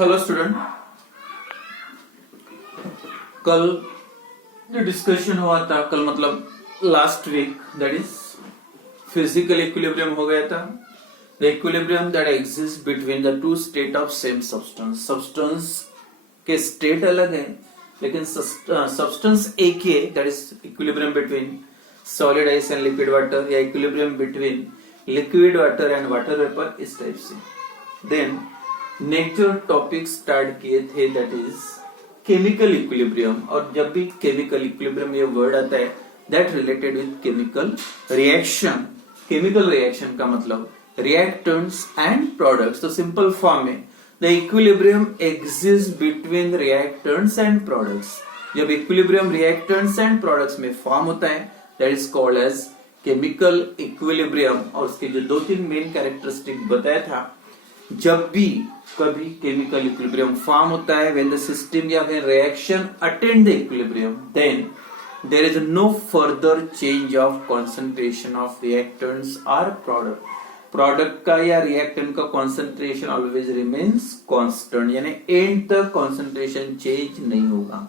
Hello student, कल जो discussion हुआ था, कल मतलब last week, that is physical equilibrium हो गया था. The equilibrium that exist between the two state of same substance. Substance के स्टेट अलग है लेकिन सब्सटेंस एक ही है. That is equilibrium between solid ice and liquid water, या equilibrium between liquid water and water vapour, इस टाइप से. देन नेक्स्ट जो टॉपिक स्टार्ट किए थे दैट इज केमिकल इक्विलिब्रियम. और जब भी केमिकल इक्विलिब्रियम ये वर्ड आता है that related with chemical reaction. Chemical reaction का मतलब रिएक्टेंट्स एंड प्रोडक्ट्स. तो सिंपल फॉर्म में the equilibrium exist between reactants and products. जब इक्विलिब्रियम रिएक्टेंट्स एंड प्रोडक्ट्स में फॉर्म होता है that is called as chemical equilibrium. और उसके जो दो तीन मेन कैरेक्टरिस्टिक बताया था, जब भी कभी केमिकल इक्विलिब्रियम फॉर्म होता है, व्हेन द सिस्टम या when reaction attend the equilibrium, then there is no further change of concentration of reactants और प्रोडक्ट. प्रोडक्ट का या रिएक्टेंट का कंसंट्रेशन ऑलवेज रिमेन्स कांस्टेंट, यानी एंड तक कंसंट्रेशन चेंज नहीं होगा.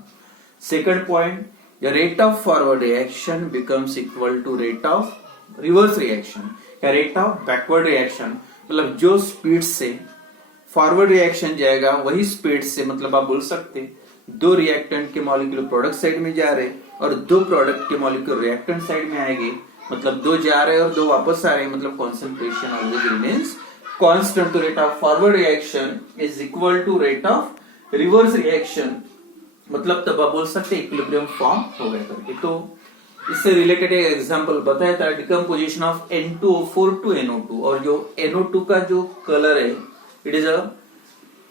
Second point, the rate of forward reaction becomes equal to rate of reverse reaction या rate of backward reaction. मतलब जो स्पीड से फॉरवर्ड रिएक्शन जाएगा वही स्पीड से, मतलब आप बोल सकते दो रिएक्टेंट के मॉलिक्यूल प्रोडक्ट साइड में जा रहे और दो प्रोडक्ट के मॉलिक्यूल रिएक्टेंट साइड में आएंगे, मतलब दो जा रहे और दो वापस आ रहे, मतलब कॉन्सेंट्रेशन ऑलवेज रिमेन्स कांस्टेंट. तो rate of forward reaction is equal to rate of reverse reaction. मतलब तब आप बोल सकते इक्विलिब्रियम फॉर्म हो गया करके. तो इससे रिलेटेड एक एग्जांपल बताया था, decomposition of N2O4 to NO2. और जो NO2 का जो कलर है it is a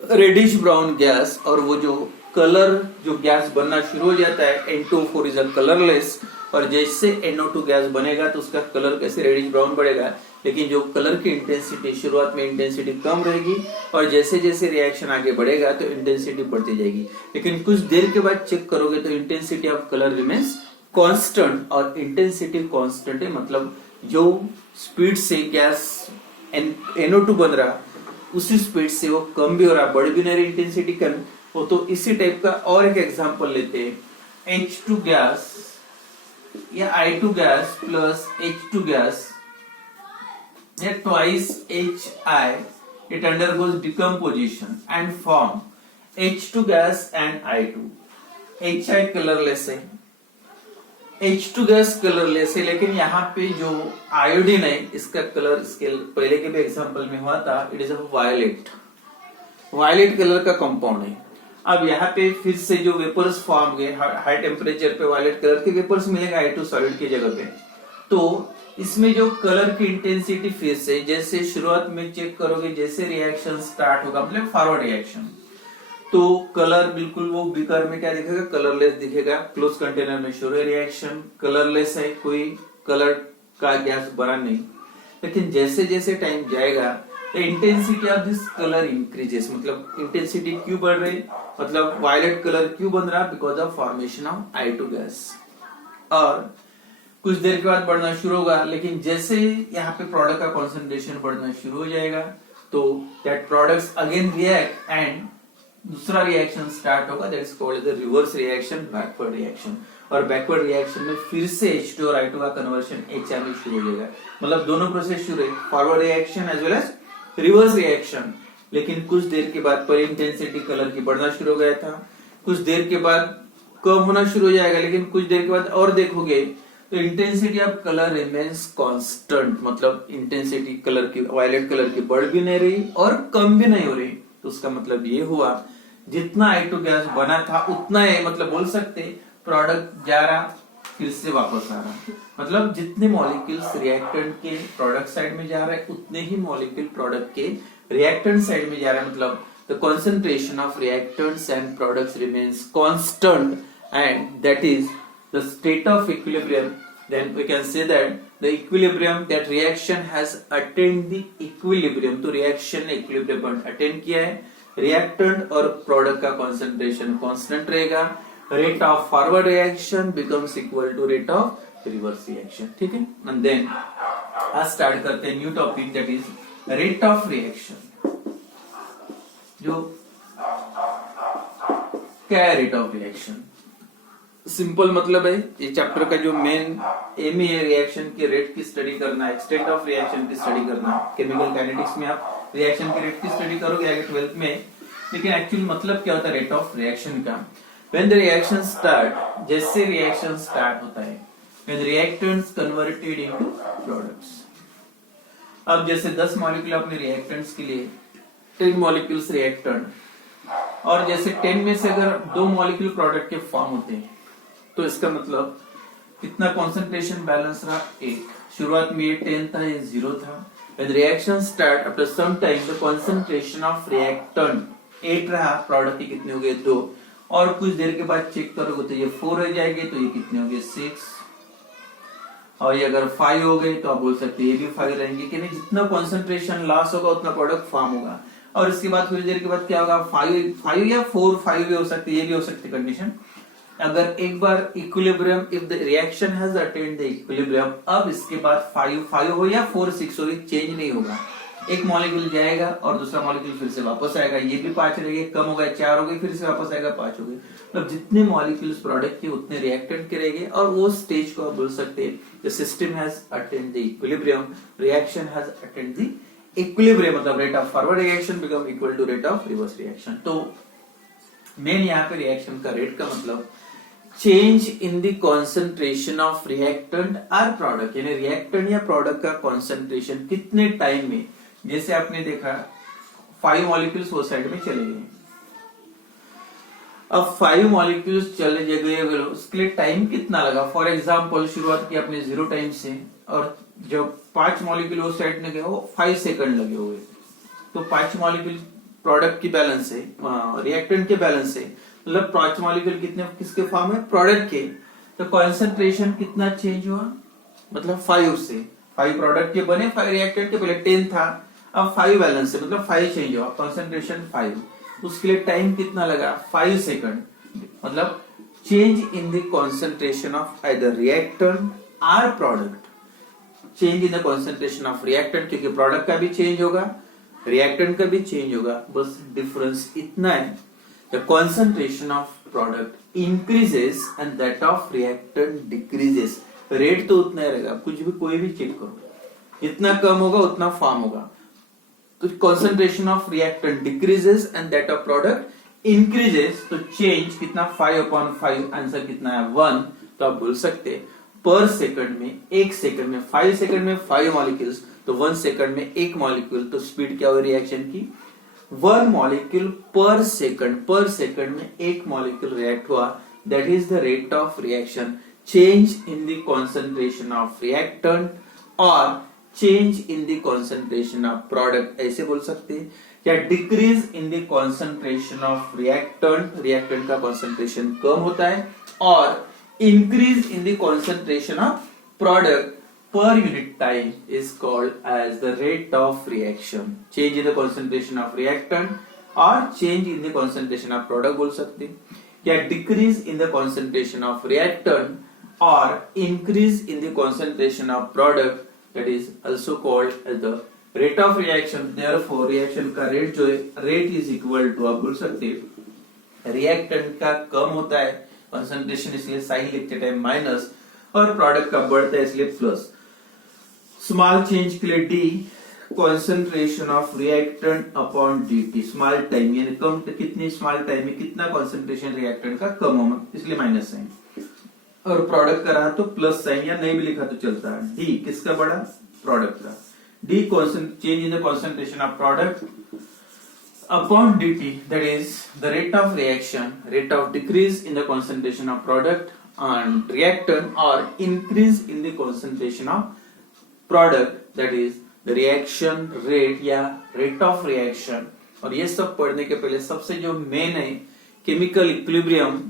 reddish brown gas, और वो जो कलर जो गैस बनना शुरू हो जाता है N2O4 इज अ कलरलेस. और जैसे NO2 गैस बनेगा तो उसका कलर कैसे रेडिश ब्राउन बढ़ेगा, लेकिन जो कलर की इंटेंसिटी शुरुआत में इंटेंसिटी कम रहेगी और जैसे जैसे रिएक्शन आगे बढ़ेगा तो इंटेंसिटी बढ़ती जाएगी. लेकिन कुछ देर के बाद चेक करोगे तो intensity of colour remains constant. और इंटेंसिटी कांस्टेंट है, मतलब जो स्पीड से गैस NO2 बन रहा उसी स्पीड से वो कम भी हो रहा, बढ़ भी नहीं रही इंटेंसिटी कम हो. तो इसी टाइप का और एक एग्जांपल लेते हैं, H2 गैस या I2 gas plus H2 gas या twice HI, it undergoes decomposition and form H2 gas and I2. HI colourless है, H2 गैस कलरलेस है, लेकिन यहाँ पे जो आयोडीन है इसका कलर इसके पहले के भी एग्जांपल में हुआ था, it is a violet colour का कंपाउंड है. अब यहाँ पे फिर से जो वेपर्स फॉर्म हुए हाई टेम्परेचर पे वायलेट कलर के वेपर्स मिलेगा I2 सॉलिड की जगह पे. तो इसमें जो कलर की इंटेंसिटी फिर से जैसे शुरुआत में चेक करोगे, जैसे रिएक्शन स्टार्ट होगा मतलब फॉरवर्ड रिएक्शन, तो कलर बिल्कुल वो बीकर में क्या दिखेगा, कलरलेस दिखेगा. क्लोज कंटेनर में शुरू है रिएक्शन, कलरलेस है, कोई कलर का गैस बना नहीं. लेकिन जैसे जैसे टाइम जाएगा the intensity of this colour increases. मतलब इंटेंसिटी क्यों बढ़ रही, मतलब वायलेट कलर क्यों बन रहा, because of formation of I2 gas. और कुछ देर के बाद बढ़ना शुरू होगा, लेकिन जैसे यहाँ पे प्रोडक्ट का कॉन्सेंट्रेशन बढ़ना शुरू हो जाएगा तो that products again react and दूसरा रिएक्शन स्टार्ट होगा, that is called the reverse reaction, backward reaction. और बैकवर्ड रिएक्शन में फिर से H2 और I2 का कन्वर्शन HI में शुरू हो जाएगा. मतलब दोनों प्रोसेस शुरू है, forward reaction as well as reverse reaction. लेकिन कुछ देर के बाद पर इंटेंसिटी कलर की बढ़ना शुरू हो गया था, कुछ देर के बाद कम होना शुरू हो जाएगा, लेकिन कुछ देर के बाद और देखोगे तो intensity of colour remains constant. मतलब इंटेंसिटी कलर की वायलेट कलर की बढ़ भी नहीं रही और कम भी नहीं हो रही. तो उसका मतलब ये हुआ जितना I2 गैस बना था उतना है, मतलब बोल सकते प्रोडक्ट जा रहा फिर से वापस आ रहा. मतलब जितने मॉलिक्यूल्स रिएक्टेंट के प्रोडक्ट साइड में जा रहे हैं उतने ही मॉलिक्यूल प्रोडक्ट के रिएक्टेंट साइड में जा रहे हैं. मतलब the concentration of reactants and products remains constant and that is the state of equilibrium. Then we can say that the equilibrium, that reaction has attained the equilibrium. तो reaction ने equilibrium point attain किया है, reactant और product का concentration constant रहेगा, rate of forward reaction becomes equal to rate of reverse reaction. ठीक है. And then आज start करते हैं new topic, that is rate of reaction. जो क्या है रेट ऑफ रिएक्शन? सिंपल मतलब है, ये चैप्टर का जो मेन एम ही है रिएक्शन के रेट की स्टडी करना, एक्सटेंट ऑफ रिएक्शन की स्टडी करना। केमिकल काइनेटिक्स में आप रिएक्शन के रेट की स्टडी करोगे आगे 12th में, लेकिन एक्चुअल मतलब क्या होता है रेट ऑफ रिएक्शन का? व्हेन द रिएक्शन स्टार्ट, जैसे रिएक्शन स्टार्ट होता है, when reactants converted into products. अब जैसे 10 मॉलिक्यूल अपने रिएक्टेंट्स के लिए 10 मॉलिक्यूल्स रिएक्टेंट, और जैसे 10 में से अगर 2 मॉलिक्यूल प्रोडक्ट के फॉर्म होते हैं, तो इसका मतलब कितना कॉन्सेंट्रेशन बैलेंस रहा? 1। शुरुआत में ये 10 था, ये 0 था। When reaction start after some time the concentration of reactant 8 रहा, प्रोडक्ट के कितने हो गए? 2। और कुछ देर के बाद चेक करोगे तो ये 4 हो जाएंगे, तो ये कितने हो गए? 6। और ये अगर 5 हो गए तो आप बोल सकते हैं ये भी 5 रहेंगे कि नहीं। जितना कॉन्सेंट्रेशन लॉस होगा उतना प्रोडक्ट फॉर्म होगा। और इसके बाद कुछ देर के बाद क्या होगा? 5 या 4, 5 भी हो सकती है, ये भी हो सकती है कंडीशन। अगर एक बार equilibrium, if the reaction has attained the equilibrium, अब इसके बाद 5 हो या 4, 6 हो, चेंज नहीं होगा। एक मॉलिक्यूल जाएगा और दूसरा मॉलिक्यूल फिर से वापस आएगा, ये भी 5 रहेंगे, कम हो गए 4 हो गए, फिर से वापस आएगा 5 हो गए। मतलब जितने मॉलिक्यूल्स प्रोडक्ट के उतने रिएक्टेंट के रहेंगे, और वो स्टेज को आप बोल सकते हैं the system has attained the equilibrium, reaction has attained the equilibrium, मतलब rate of forward reaction become equal to rate of reverse reaction. तो मेन यहाँ पे रिएक्शन का रेट का मतलब change in the concentration of reactant और product, यानी reactant या प्रोडक्ट का कॉन्सेंट्रेशन कितने टाइम में। जैसे आपने देखा 5 मॉलिक्यूल्स वो साइड में चले गए, अब 5 मॉलिक्यूल्स चले गए, उसके लिए टाइम कितना लगा? फॉर एग्जांपल शुरुआत की आपने 0 टाइम से, और जब 5 मॉलिक्यूल उस साइड में गए वो 5 सेकंड लगे हुए, तो 5 मॉलिक्यूल प्रोडक्ट की बैलेंस है, रिएक्टेंट के बैलेंस है, मतलब 5 मॉलिक्यूल कितने किसके फॉर्म है? प्रोडक्ट के। तो कॉन्सेंट्रेशन कितना चेंज हुआ? मतलब 5 से 5 प्रोडक्ट के बने, 5 रिएक्टेंट के, पहले 10 था, अब 5 बैलेंस है, मतलब 5 चेंज हुआ, कॉन्सेंट्रेशन 5। उसके लिए टाइम कितना लगा? 5 सेकंड। मतलब change in the concentration of either reactant और product, change in the concentration of reactant, क्योंकि प्रोडक्ट का भी चेंज होगा, रिएक्टेंट का भी चेंज होगा, बस डिफरेंस इतना है। The concentration of product increases and that of reactant decreases. Rate तो उतना ही रहेगा, कुछ भी कोई भी चेक करो, जितना कम होगा उतना फॉर्म होगा। तो concentration of reactant decreases and that of product increases, तो चेंज कितना? 5/5, आंसर कितना है? 1। तो आप बोल सकते पर सेकंड में, 1 सेकंड में, 5 सेकंड में 5 मॉलिक्यूल्स, तो 1 सेकंड में 1 मॉलिक्यूल, तो स्पीड क्या हुई रिएक्शन की? 1 मॉलिक्यूल पर सेकंड में 1 मॉलिक्यूल रिएक्ट हुआ, that is the rate of reaction. Change in the concentration of reactant और change in the concentration of product, ऐसे बोल सकते हैं। या decrease in the concentration of reactant, reactant का कॉन्सेंट्रेशन कम होता है, और increase in the concentration of product per unit time is called as the rate of reaction. Change in the concentration of reactant or change in the concentration of product बोल सकते हैं, या decrease in the concentration of reactant or increase in the concentration of product, that is also called as the rate of reaction. Therefore reaction का rate जो है, rate is equal to, आप बोल सकते हैं reactant का कम होता है concentration, इसलिए साइन लिखते टाइम माइनस, और प्रोडक्ट का बढ़ता है इसलिए प्लस। स्मॉल चेंज के लिए D, concentration of reactant upon dt, small time यानी कम, कितनी स्मॉल टाइम में कितना कॉन्सेंट्रेशन रिएक्टेंट का कम होगा, इसलिए माइनस साइन, और प्रोडक्ट का रहा तो प्लस साइन, या नहीं भी लिखा तो चलता है। डी किसका बढ़ा? प्रोडक्ट का। D change in the concentration of product upon dt, that is the rate of reaction, rate of decrease in the concentration of product and reactant, or increase in the concentration of product, that is the reaction rate या rate of reaction। और ये सब पढ़ने के पहले सबसे जो main है chemical equilibrium,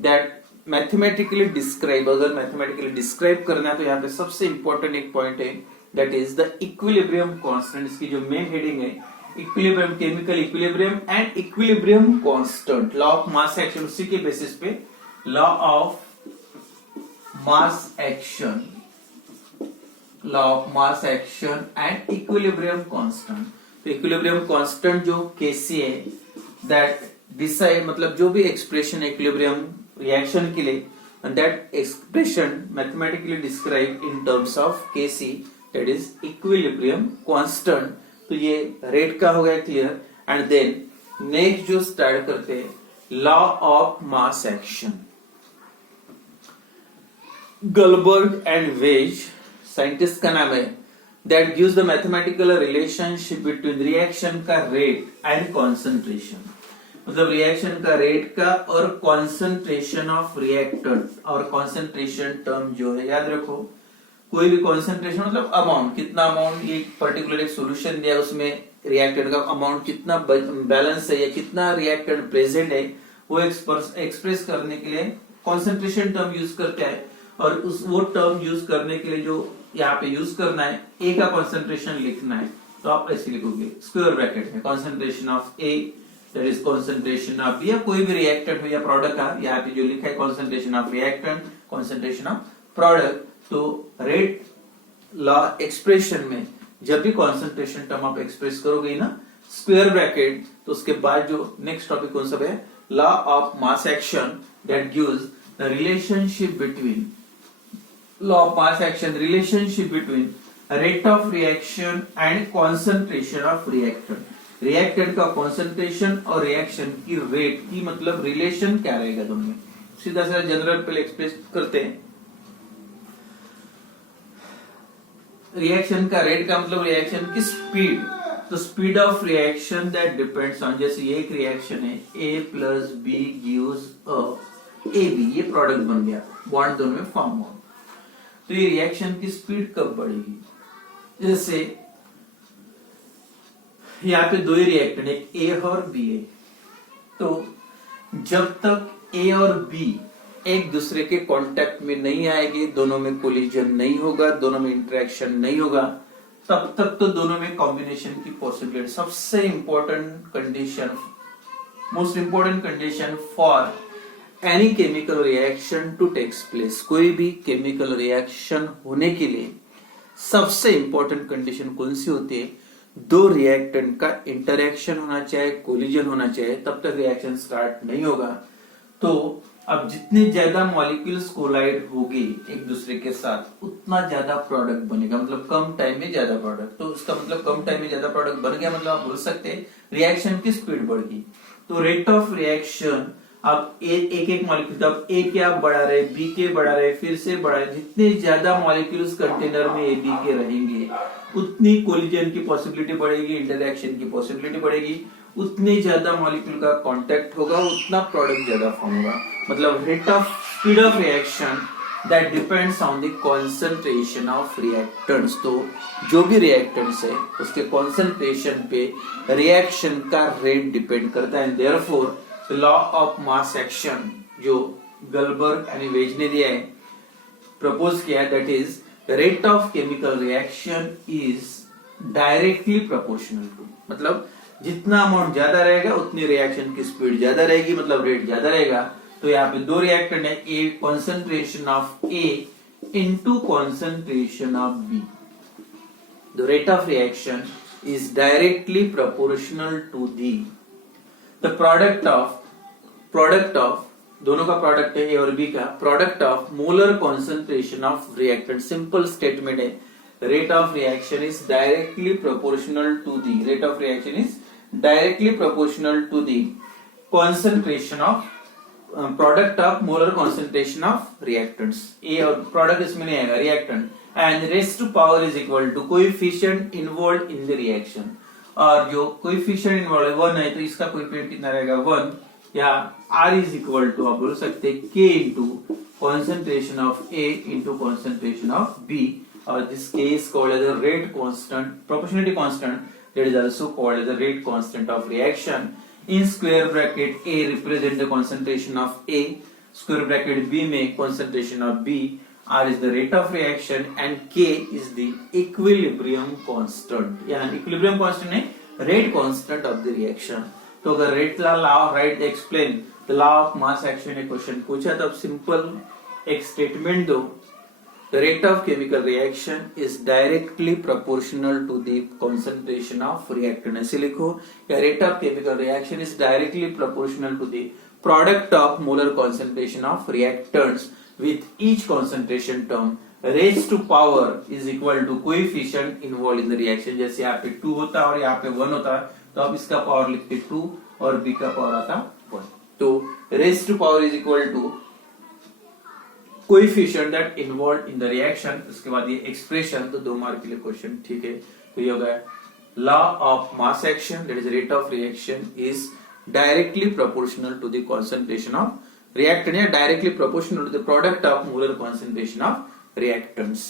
that mathematically describe, अगर मैथमेटिकली डिस्क्राइब करना है तो यहाँ पे सबसे इंपॉर्टेंट एक पॉइंट है, that is the equilibrium constant. इसकी जो मेन हेडिंग है equilibrium, chemical equilibrium and equilibrium constant, law of mass action, उसी के बेसिस पे law of mass action, law of mass action and equilibrium constant. तो equilibrium constant जो Kc है, that decide मतलब जो भी एक्सप्रेशन इक्विलिब्रियम रिएक्शन के लिए, and that expression mathematically described in terms of Kc, that is equilibrium constant. तो ये रेट का हो गया क्लियर. एंड देन नेक्स्ट जो स्टार्ट करते हैं law of mass action. Guldberg and Waage scientist का नाम है, that gives the mathematical relationship between reaction का रेट एंड कॉन्सेंट्रेशन. मतलब रिएक्शन का रेट का और कॉन्सेंट्रेशन ऑफ रिएक्टेंट. और कॉन्सेंट्रेशन टर्म जो है याद रखो, कोई भी कॉन्सेंट्रेशन मतलब अमाउंट, कितना अमाउंट ये पर्टिकुलर एक सॉल्यूशन दिया उसमें रिएक्टेंट का अमाउंट कितना बैलेंस है या कितना रिएक्टेंट प्रेजेंट है, वो एक्सप्रेस करने के लिए कॉन्सेंट्रेशन टर्म यूज करते हैं. और उस वो टर्म यूज करने के लिए जो यहाँ पे यूज करना है, ए का कॉन्सेंट्रेशन लिखना है तो आप ऐसे लिखोगे स्क्वायर ब्रैकेट में concentration of A, that is concentration of B, या कोई भी रिएक्टेंट हो या प्रोडक्ट का, यहाँ पे जो लिखा है concentration of reactant, concentration of product. तो रेट लॉ एक्सप्रेशन में जब भी कॉन्सेंट्रेशन टर्म आप एक्सप्रेस करोगे ना स्क्वायर ब्रैकेट, तो उसके बाद जो नेक्स्ट टॉपिक कौन सा है, law of mass action, that gives the relationship between law of mass action, relationship between rate of reaction and concentration of reactant. Reactant का कॉन्सेंट्रेशन और रिएक्शन की रेट की मतलब रिलेशन क्या रहेगा दोनों में. सीधा सीधा जनरल पहले एक्सप्रेस करते हैं. रिएक्शन का रेट का मतलब रिएक्शन की स्पीड. तो speed of reaction that depends on, जैसे ये एक रिएक्शन है a plus b gives a a b, ये प्रोडक्ट बन गया, बॉन्ड दोनों में फॉर्म हो. तो ये रिएक्शन की स्पीड कब बढ़ेगी, जैसे यहाँ पे दो ही रिएक्टेंट, एक ए और बी है. तो जब तक ए और बी एक दूसरे के कांटेक्ट में नहीं आएंगे, दोनों में कोलिजन नहीं होगा, दोनों में इंटरेक्शन नहीं होगा, तब तक तो दोनों में कॉम्बिनेशन की पॉसिबिलिटी. सबसे important condition, most important condition for any chemical reaction to takes place, कोई भी केमिकल रिएक्शन होने के लिए सबसे इंपॉर्टेंट कंडीशन कौन सी होती है, दो रिएक्टेंट का इंटरेक्शन होना चाहिए, कोलिजन होना चाहिए, तब तक रिएक्शन स्टार्ट नहीं होगा. तो अब जितने ज्यादा मॉलिक्यूल्स कोलाइड होगी एक दूसरे के साथ, उतना ज्यादा प्रोडक्ट बनेगा, मतलब कम टाइम में ज्यादा प्रोडक्ट. तो उसका मतलब कम टाइम में ज्यादा प्रोडक्ट बन गया, मतलब आप बोल सकते हैं रिएक्शन की स्पीड बढ़ गई. तो रेट ऑफ रिएक्शन, आप एक एक मॉलिक्यूल, अब ए के आप बढ़ा रहे, बी के बढ़ा रहे, फिर से बढ़ा रहे, जितने ज्यादा मॉलिक्यूल्स कंटेनर में ए बी के रहेंगे उतनी कोलिजन की पॉसिबिलिटी बढ़ेगी, इंटरैक्शन की पॉसिबिलिटी बढ़ेगी, उतने ज्यादा मॉलिक्यूल का कांटेक्ट होगा, उतना प्रोडक्ट ज्यादा फॉर्म होगा. मतलब rate of speed of reaction that depends on the concentration of reactants. तो जो भी रिएक्टेंट्स है उसके कॉन्सेंट्रेशन पे रिएक्शन का रेट डिपेंड करता है. Therefore law of mass action जो गलबर्ग एंड वेज ने दिया है, प्रपोज किया, that is rate of chemical reaction is directly proportional to, मतलब जितना अमाउंट ज्यादा रहेगा उतनी रिएक्शन की स्पीड ज्यादा रहेगी, मतलब रेट ज्यादा रहेगा. तो यहाँ पे दो रिएक्टेंट है, a concentration of a into concentration of b. The rate of reaction is directly proportional to the product of दोनों का प्रोडक्ट है ए और बी का, product of molar concentration of reactant. Simple statement है, rate of reaction is directly proportional to the, rate of reaction is directly proportional to the concentration of product of molar concentration of reactants. A और product इसमें नहीं आएगा, reactant. And rest to power is equal to coefficient involve in the reaction. और जो coefficient involve है 1 है, तो इसका कोएफिशिएंट कितना रहेगा 1, या R इज इक्वल टू आप बोल सकते हैं K into concentration of A into concentration of B. और this K is called as the rate constant, proportionality constant, that is also called as the rate constant of reaction. In square bracket A represent the concentration of A, square bracket B में concentration of B. R is the rate of reaction and K is the equilibrium constant. या equilibrium constant है rate constant of the reaction. तो अगर rate law right explain the law of mass action question पूछा, तब simple एक statement दो the rate of chemical reaction is directly proportional to the concentration of reactant. ऐसे लिखो या rate of chemical reaction is directly proportional to the product of molar concentration of reactants with each concentration term raised to power is equal to coefficient involved in the reaction. जैसे यहाँ पे 2 होता है और यहाँ पे 1 होता है, तो आप इसका पावर लिखते 2 और b का पावर आता 1. तो raised to power is equal to coefficient that involve in the reaction. उसके बाद ये एक्सप्रेशन, तो 2 मार्क के लिए क्वेश्चन. ठीक है, तो ये हो गया law of mass action that is rate of reaction is directly proportional to the concentration of reactant या directly proportional to the product of molar concentration of reactants.